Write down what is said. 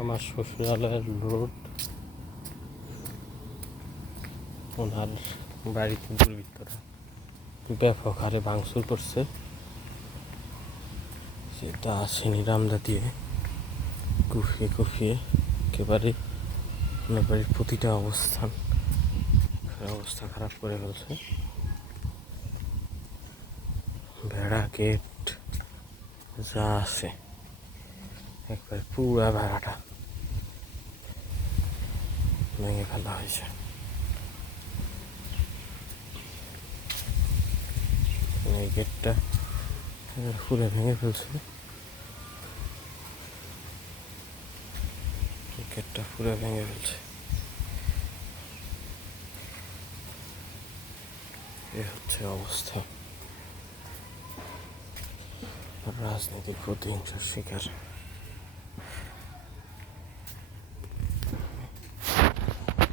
আমার শ্বশুরালয়ের রোড, ওনার বাড়িতে দুর্বৃত্তরা ব্যাপক হারে ভাঙচুর করছে। সেটা আসেনি রামদা দিয়ে কুফিয়ে কুফিয়ে একেবারে ওনার বাড়ির প্রতিটা অবস্থা খারাপ করে ফেলছে। ভেড়া গেট যা আছে একবার পুরা ভেড়াটা ভেঙে ফেলা হয়েছে। এই গেটটা পুরো ভেঙে ফেলছে, গেটটা পুরো ভেঙে ফেলছে। এ হচ্ছে অবস্থা। রাজনীতির প্রতিহিংসার শিকার।